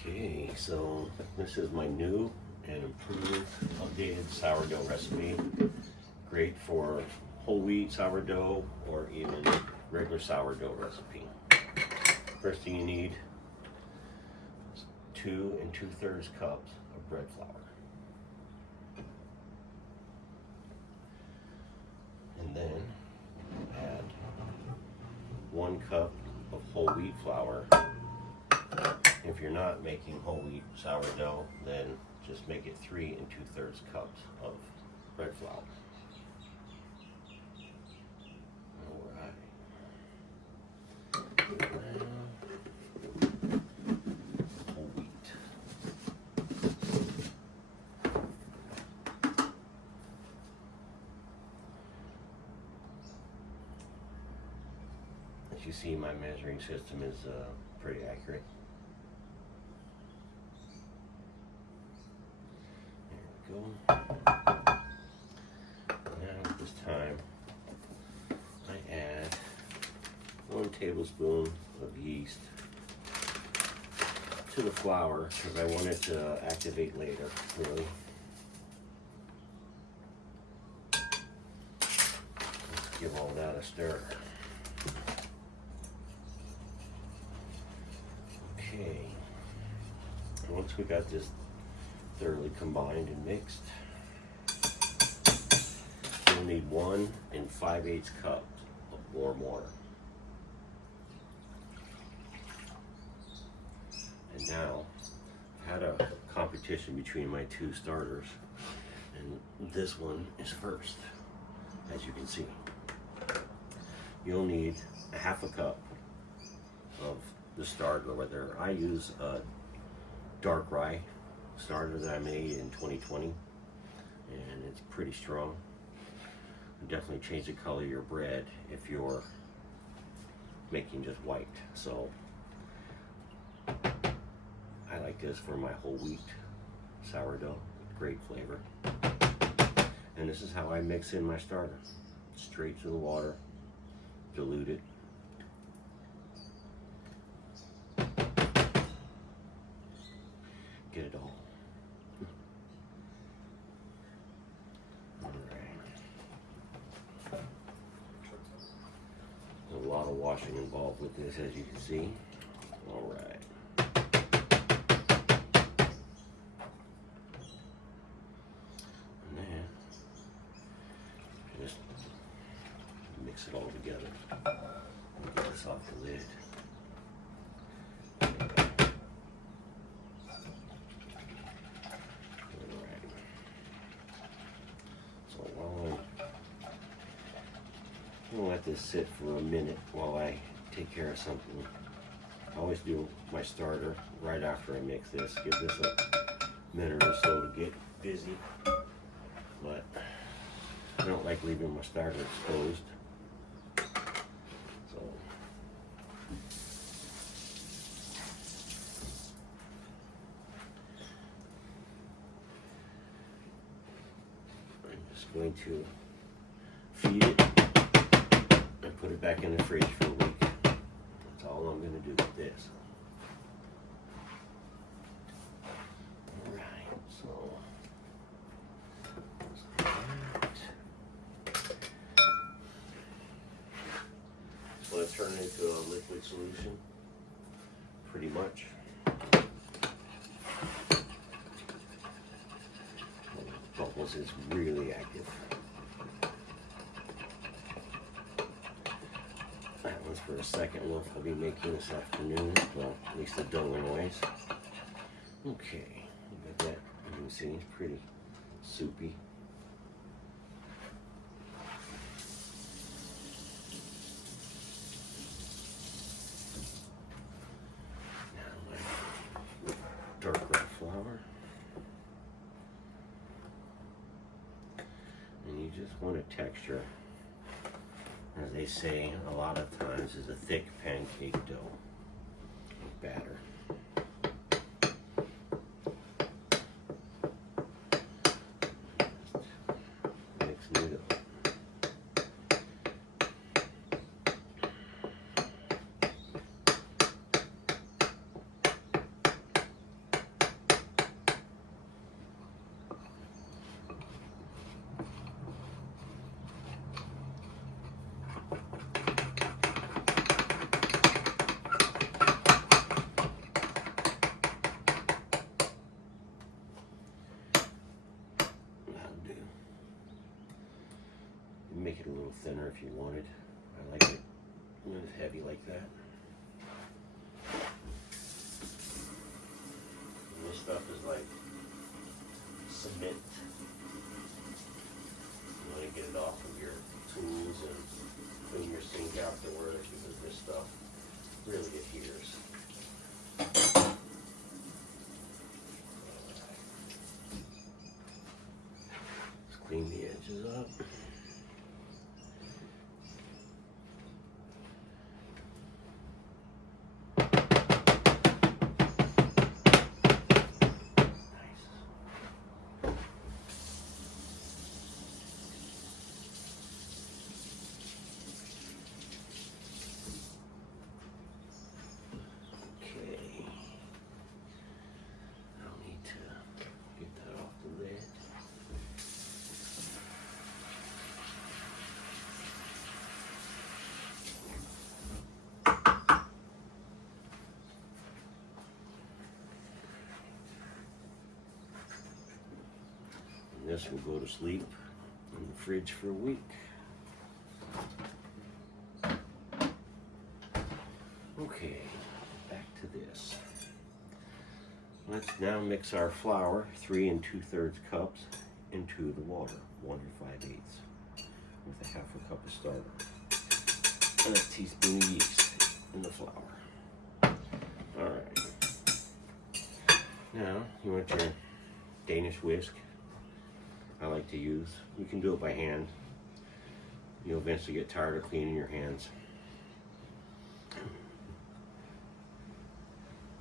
Okay, so this is my new and improved updated sourdough recipe. Great for whole wheat sourdough or even regular sourdough recipe. First thing you need is 2 2/3 cups of bread flour. And then add 1 cup of whole wheat flour. If you're not making whole wheat sourdough, then just make it 3 2/3 cups of bread flour. Alright. Whole wheat. As you see, my measuring system is pretty accurate. Now this time I add 1 tablespoon of yeast to the flour because I want it to activate later, really. Let's give all that a stir. Okay, once we got this thoroughly combined and mixed, you'll need 1 5/8 cups of warm water. And now I've had a competition between my 2 starters, and this one is first. As you can see, you'll need a 1/2 cup of the starter. Whether I use a dark rye starter that I made in 2020, and it's pretty strong. It'll definitely change the color of your bread if you're making just white. So I like this for my whole wheat sourdough. Great flavor. And this is how I mix in my starter. Straight to the water, dilute it. Get it all. A lot of washing involved with this, as you can see. All right. And then just mix it all together. Get this off the lid. I'm gonna let this sit for a minute while I take care of something. I always do my starter right after I mix this. Give this a minute or so to get busy. But I don't like leaving my starter exposed. So I'm just going to feed it. Put it back in the fridge for a week. That's all I'm going to do with this. Alright, so let's turn it into a liquid solution. Pretty much. Bubbles is really active. That one's for a second loaf I'll be making this afternoon. Well, at least the dough anyways. Okay, you got that. You can see it's pretty soupy. Now my dark red flour. And you just want a texture, as they say a lot of times, is a thick pancake dough batter. Mixing it up. This will go to sleep in the fridge for a week. Okay, back to this. Let's now mix our flour, 3 2/3 cups, into the water, 1 5/8, with a 1/2 cup of starter, and a teaspoon of yeast in the flour. All right. Now you want your Danish whisk. I like to use. You can do it by hand. You'll eventually get tired of cleaning your hands.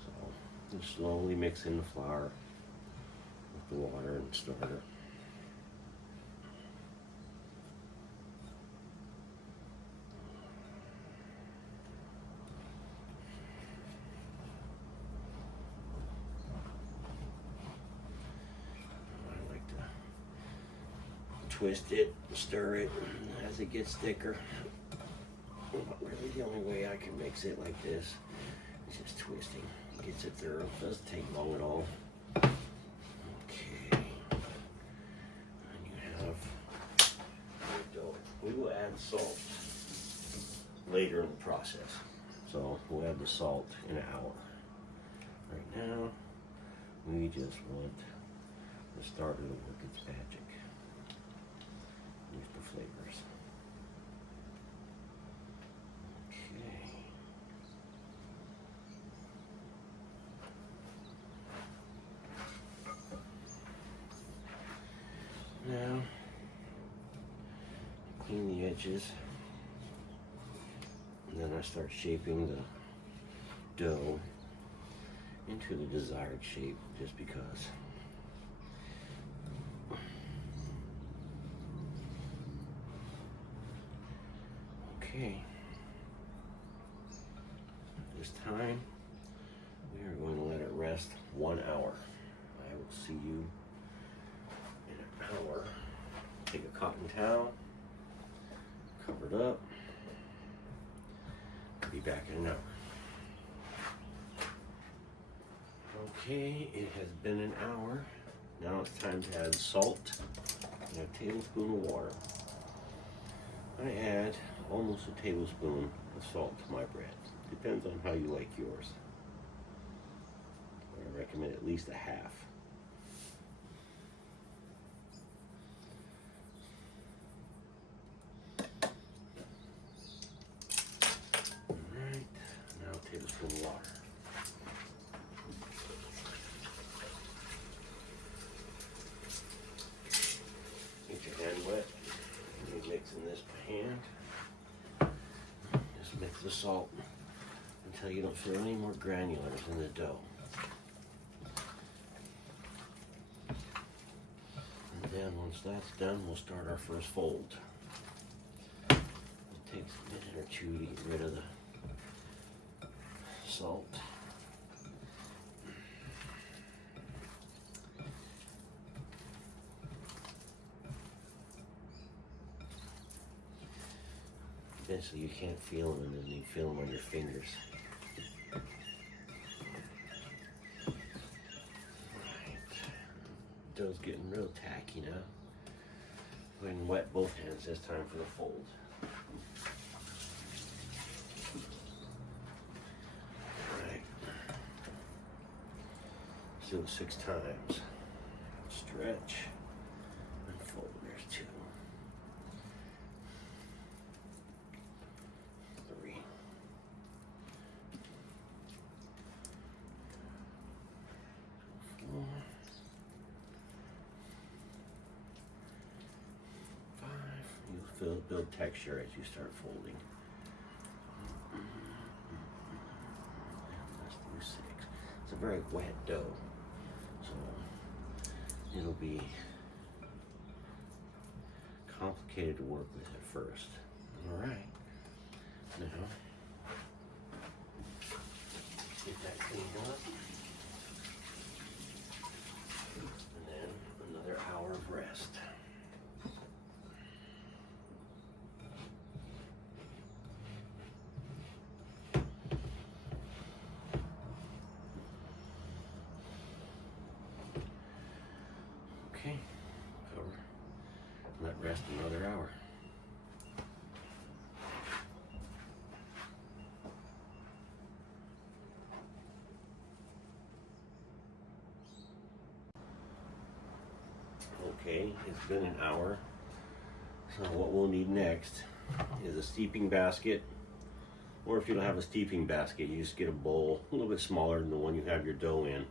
So just slowly mix in the flour with the water and starter. Twist it, stir it as it gets thicker. Really, the only way I can mix it like this is just twisting. Gets it thorough. Doesn't take long at all. Okay. And you have dough. We will add salt later in the process. So we'll add the salt in an hour. Right now, we just want the starter to work its magic. Use the flavors. Okay. Now, clean the edges, and then I start shaping the dough into the desired shape, just because. Okay, this time we are going to let it rest 1 hour. I will see you in an hour. Take a cotton towel, cover it up. Be back in an hour. Okay, it has been an hour. Now it's time to add salt and a tablespoon of water. I add almost a tablespoon of salt to my bread. Depends on how you like yours. I recommend at least a 1/2. Alright, now a tablespoon of water. Get your hand wet. You're mixing this by hand. Just mix the salt until you don't feel any more granulars in the dough. And then once that's done, we'll start our first fold. It takes a minute or two to get rid of the salt. So you can't feel them, and then you feel them on your fingers. Right. Dough's getting real tacky now. Go ahead and wet both hands this time for the fold. Alright. Let's do it 6 times. Stretch and fold. There's 2. 3. 4. 5. You'll build texture as you start folding. Let's do 6. It's a very wet dough, so it'll be complicated to work with at first. All right. Now, get that cleaned up. And then another hour of rest. Okay, put rest another hour. Okay, it's been an hour. So what we'll need next is a steeping basket. Or if you don't have a steeping basket, you just get a bowl a little bit smaller than the one you have your dough in,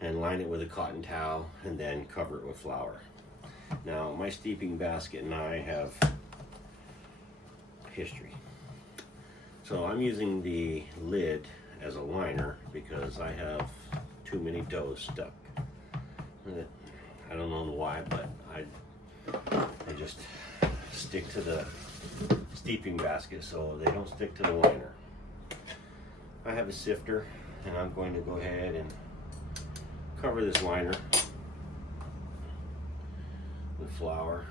and line it with a cotton towel and then cover it with flour. Now, my steeping basket and I have history. So I'm using the lid as a liner because I have too many doughs stuck. I don't know why, but I just stick to the steeping basket so they don't stick to the liner. I have a sifter and I'm going to go ahead and cover this liner with flour.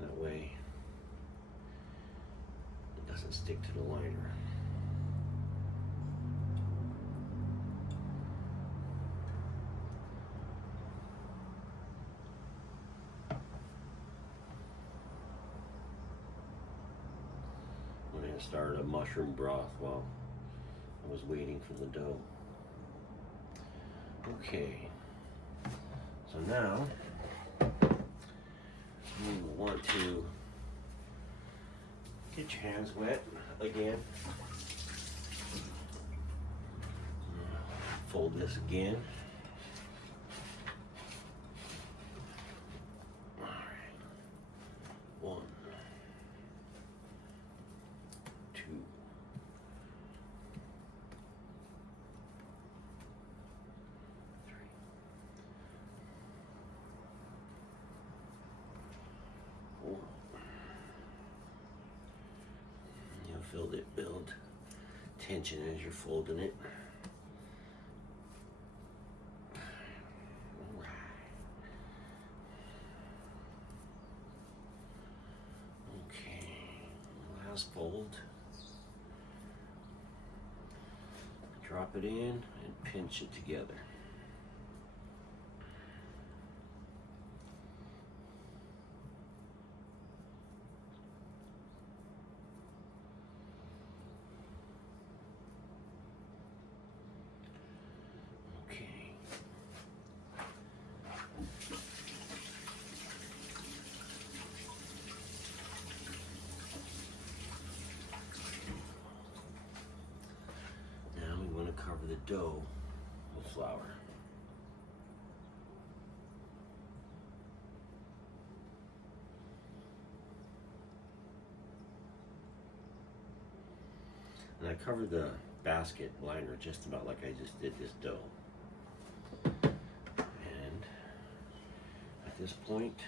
That way it doesn't stick to the liner. I started a mushroom broth while I was waiting for the dough. Okay, so now you want to get your hands wet again. Fold this again. All right, 1, 2, 3, 4. You'll feel it build tension as you're folding it. Okay, last fold. Drop it in and pinch it together. Okay. Now we want to cover the dough with flour. And I covered the basket liner just about like I just did this dough. And at this point,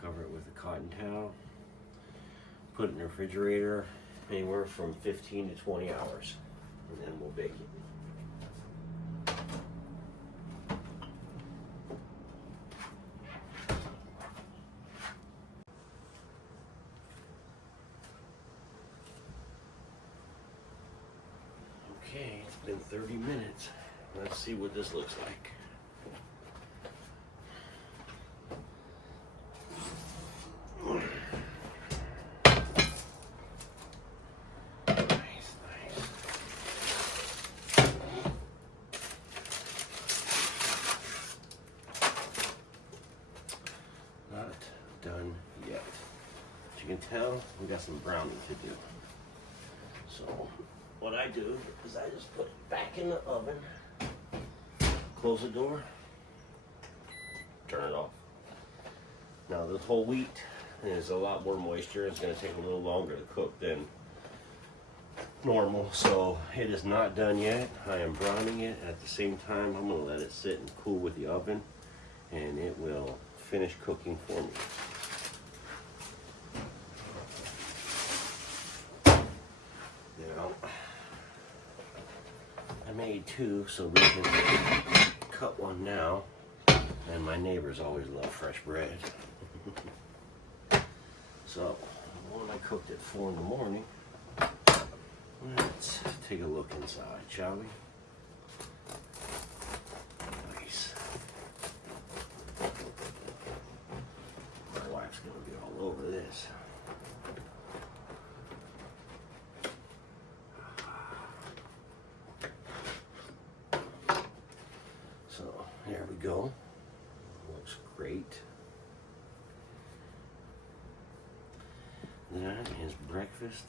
cover it with a cotton towel, put it in the refrigerator anywhere from 15 to 20 hours, and then we'll bake it. Okay, it's been 30 minutes. Let's see what this looks like. Nice, nice. Not done yet. As you can tell, we got some browning to do. So what I do is I just put it back in the oven, close the door, turn it off. Now this whole wheat is a lot more moisture. It's going to take a little longer to cook than normal, so it is not done yet. I am browning it. At the same time, I'm going to let it sit and cool with the oven, and it will finish cooking for me. Now, I made 2 so we can cut one now, and my neighbors always love fresh bread. So, the one I cooked at 4 in the morning, let's take a look inside, shall we? Nice. that is breakfast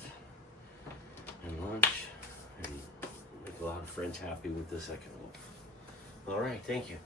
and lunch, and make a lot of friends happy with the second loaf. All right, thank you.